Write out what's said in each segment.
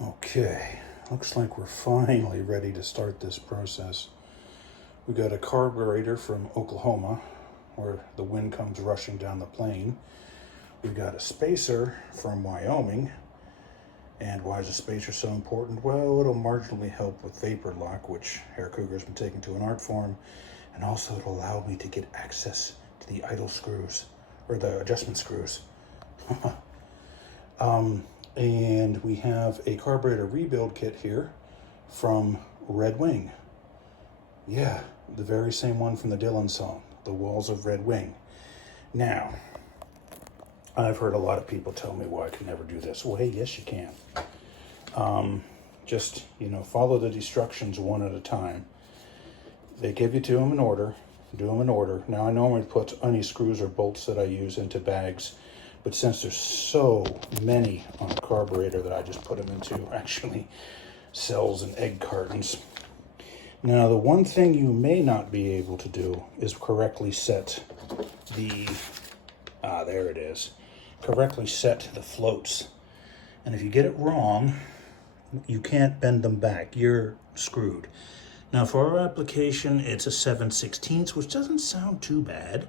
Okay, looks like we're finally ready to start this process. We got a carburetor from Oklahoma, where the wind comes rushing down the plain. We've got a spacer from Wyoming. And why is a spacer so important? Well, it'll marginally help with vapor lock, which Hair Cougar's been taking to an art form. And also it'll allow me to get access to the idle screws, or the adjustment screws. And we have a carburetor rebuild kit here from Red Wing. Yeah, the very same one from the Dylan song, The Walls of Red Wing. Now, I've heard a lot of people tell me, well, I can never do this. Well, hey, yes, you can. Just, follow the instructions one at a time. They give you to them in order. Do them in order. Now, I normally put any screws or bolts that I use into bags, but since there's so many on a carburetor that I just put them into, actually, cells and egg cartons. Now, the one thing you may not be able to do is correctly set the, there it is, correctly set the floats. And if you get it wrong, you can't bend them back. You're screwed. Now, for our application, it's a 7/16, which doesn't sound too bad.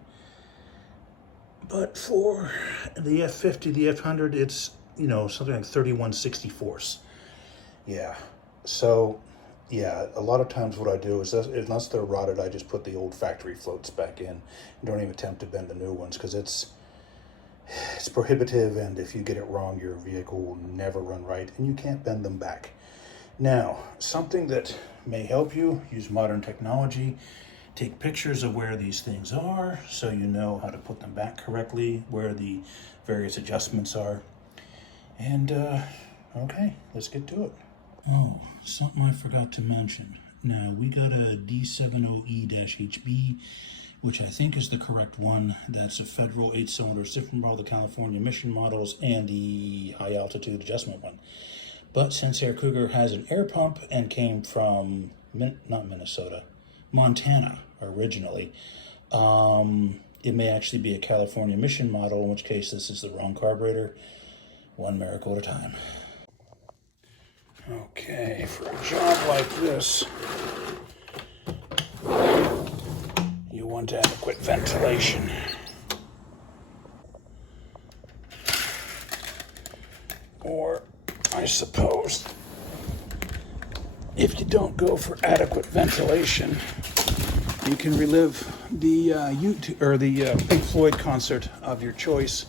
But for the F50, the F100, it's, something like 31/64. Yeah. So, yeah, a lot of times what I do is, unless they're rotted, I just put the old factory floats back in. And don't even attempt to bend the new ones, because it's prohibitive, and if you get it wrong, your vehicle will never run right, and you can't bend them back. Now, something that may help you, use modern technology. Take pictures of where these things are so you know how to put them back correctly, where the various adjustments are. And, okay, let's get to it. Oh, something I forgot to mention. Now, we got a D70E-HB, which I think is the correct one. That's a federal 8-cylinder, different from all the California emission models and the high-altitude adjustment one. But since Hair Cougar has an air pump and came from, not Minnesota, Montana originally, it may actually be a California emission model, in which case this is the wrong carburetor. One miracle at a time. Okay, for a job like this, you want adequate ventilation. Or, I suppose, if you don't go for adequate ventilation, you can relive the Pink Floyd concert of your choice.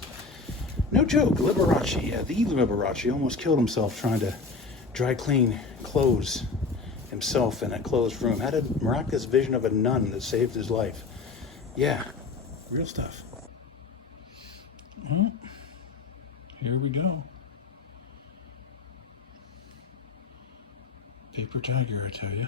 No joke, Liberace, the Liberace almost killed himself trying to dry clean clothes himself in a closed room. Had a miraculous vision of a nun that saved his life. Yeah, real stuff. Well, here we go. Paper tiger, I tell you.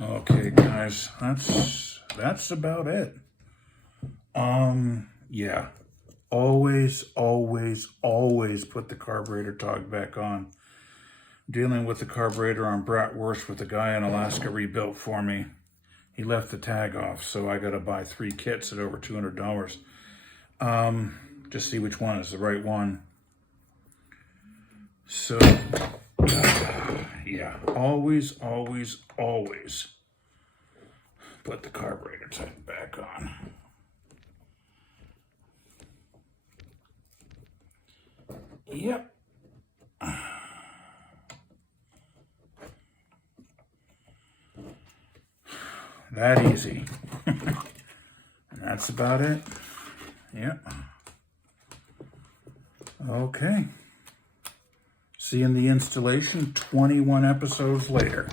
Okay, guys, that's about it. Yeah. Always put the carburetor tog back on. Dealing with the carburetor on Bratwurst with the guy in Alaska rebuilt for me. He left the tag off, so I got to buy 3 kits at over $200. Just see which one is the right one. So, yeah, always put the carburetor tag back on. Yep. That easy. And that's about it. Yep. Okay. See you in the installation 21 episodes later.